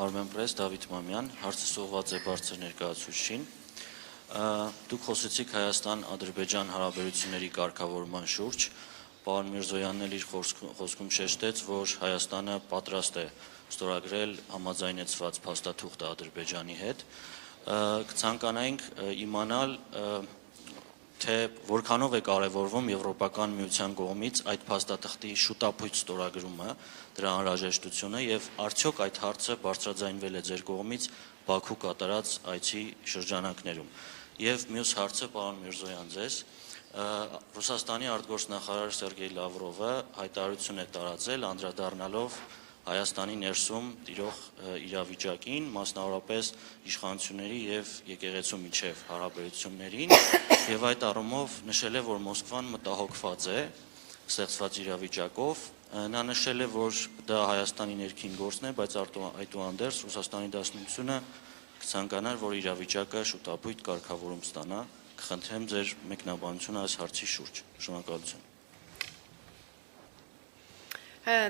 Armenpress Դավիթ Մամյան, հարցը սողված է բարձր ներկայացուցչին։ Դուք խոսեցիք Հայաստան-Ադրբեջան հարաբերությունների կարգավորման շուրջ, պարոն Միրզոյանն էլ իր խոսքում շեշտեց, որ Հայաստանը պատրաստ է ստորագրել համաձայնեցված փաստաթուղթը Ադրբեջանի հետ։ Կցանկանայինք իմանալ, թե որքանով է կարևորվում Եվրոպական միության կողմից այդ փաստաթղթի շուտապույտ ստորագրումը, դրա անհրաժեշտությունը եւ արդյոք այդ հարցը բարձրաձայնվել է ձեր կողմից Բաքու կատարած այցի շրջանակներում։ Եվ մյուս հարցը, պարոն Միրզոյան, ձեզ Ռուսաստանի արտգործնախարար Սերգեյ Լավրովը հայտարարություն է տարածել անդրադառնալով Հայաստանի ներսում տիրող իրավիճակին, մասնավորապես իշխանությունների եւ եկեղեցու միջև հարաբերություններին, եւ այդ առումով նշել է, որ Մոսկվան մտահոգված է ստեղծված իրավիճակով, նա նշել է, որ դա Հայաստանի ներքին գործն է, բայց այդուհանդերձ Ռուսաստանի դաշնությունը կցանկանար, որ իրավիճակը շուտապույտ կարգավորում ստանա, կխնդրեմ ձեր մեկնաբանությունը այս հարցի շուրջ։ Շնորհակալություն։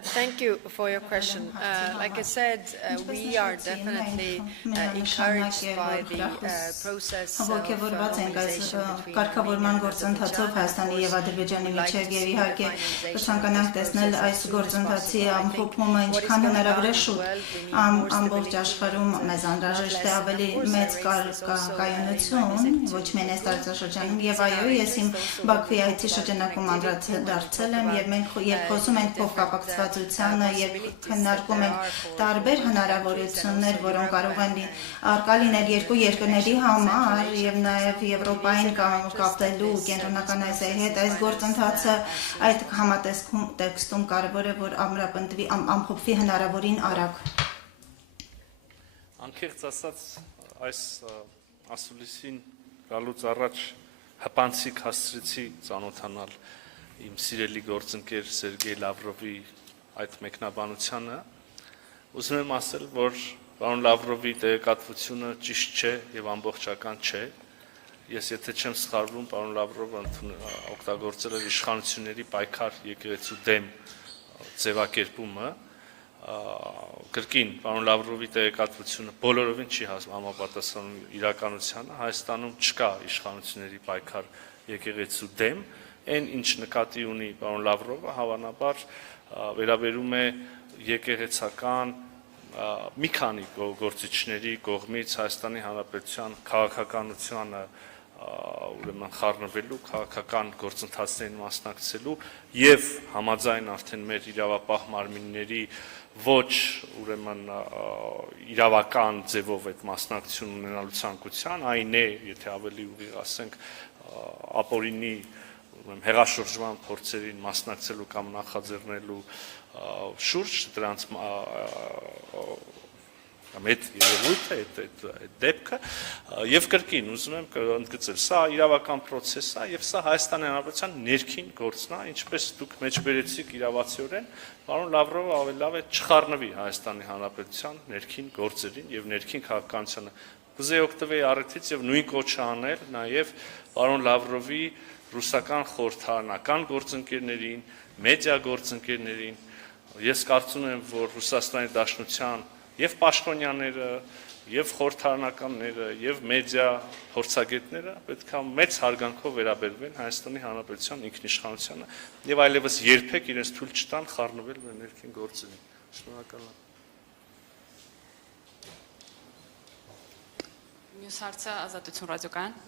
Thank you for your question. Like I said, we are definitely encouraged by the process of normalization կարգավորման գործընթացով Հայաստանի եւ Ադրբեջանի միջև եւ իհարկե կցանկանանք տեսնել այս գործընթացի ամփոփումը ինչքան հնարավոր է շուտ ամբողջ աշխարհում մեզ անհրաժեշտ է ավելի մեծ կայունություն ոչ միայն այս տարածաշրջանում եւ այո ես իմ Բաքվի այցի շրջանակում անդրադարձել եմ եւ մենք խոսում ենք փոխկապակցվածությանը եւ քննարկում ենք տարբեր հնարավորություններ, որոնք կարող են արկա լինել երկու երկրների համար եւ նաեւ Եվրոպային կապելու կենտրոնական Ասիայի հետ այս գործընթացը այդ համատեսքում տեքստում կարևոր է որ ամրապնդվի ամփոփվի հնարավորին արագ։ Անկեղծ ասած այս ասուլիսին գալուց առաջ հպանցիկ հասցրեցի ծանոթանալ իմ սիրելի գործընկեր Սերգեյ Լավրովի այդ մեկնաբանությանը, ուզում եմ ասել, որ պարոն Լավրովի տեղեկատվությունը ճիշտ չէ եւ ամբողջական չէ։ Ես եթե չեմ սխալվում, պարոն Լավրովը օգտագործել էր իշխանությունների պայքար եկեղեցու դեմ ձևակերպումը, կրկին պարոն Լավրովի տեղեկատվությունը բոլորովին չի համապատասխանում իրականությանը, Հայաստանում չկա իշխանությունների պայքար եկեղեցու դեմ, այն ինչ նկատի ունի պարոն Լավրովը հավանաբար վերաբերում է եկեղեցական մի քանի գործիչների կողմից Հայաստանի Հանրապետության քաղաքականությանը ուրեմն խառնվելու, քաղաքական գործընթացներին մասնակցելու եւ համաձայն արդեն մեր իրավապահ մարմինների ոչ ուրեմն իրավական ձևով այդ մասնակցություն ունենալու ցանկության, այն է, եթե ավելի ուղիղ ասենք, ապօրինի հեղաշրջման փորձերին մասնակցելու կամ նախաձեռնելու շուրջ դրանց այդ երևույթը, այդ դեպքը եւ կրկին ուզում եմ ընդգծել, սա իրավական process է եւ սա Հայաստանի Հանրապետության ներքին գործն է, ինչպես դուք մեջբերեցիք իրավացիորեն, պարոն Լավրովը ավելի լավ է չխառնվի Հայաստանի Հանրապետության ներքին գործերին եւ ներքին քաղաքականությանը։ Կուզեի օգտվել առիթից եւ նույն կոչը անել նաեւ պարոն Լավրովի ռուսական խորհրդարանական գործընկերներին, մեդիա գործընկերներին, ես կարծում եմ, որ Ռուսաստանի Դաշնության եւ Պաշտոնյաները, եւ խորհրդարանականները, եւ մեդիա փորձագետները պետք է մեծ հարգանքով վերաբերվեն Հայաստանի Հանրապետության ինքնիշխանությանը եւ այլևս երբեք իրենց թույլ չտան խառնվել մեր ներքին գործերին։ Շնորհակալ եմ։ Մյուս հարցը Ազատություն ռադիոկայան։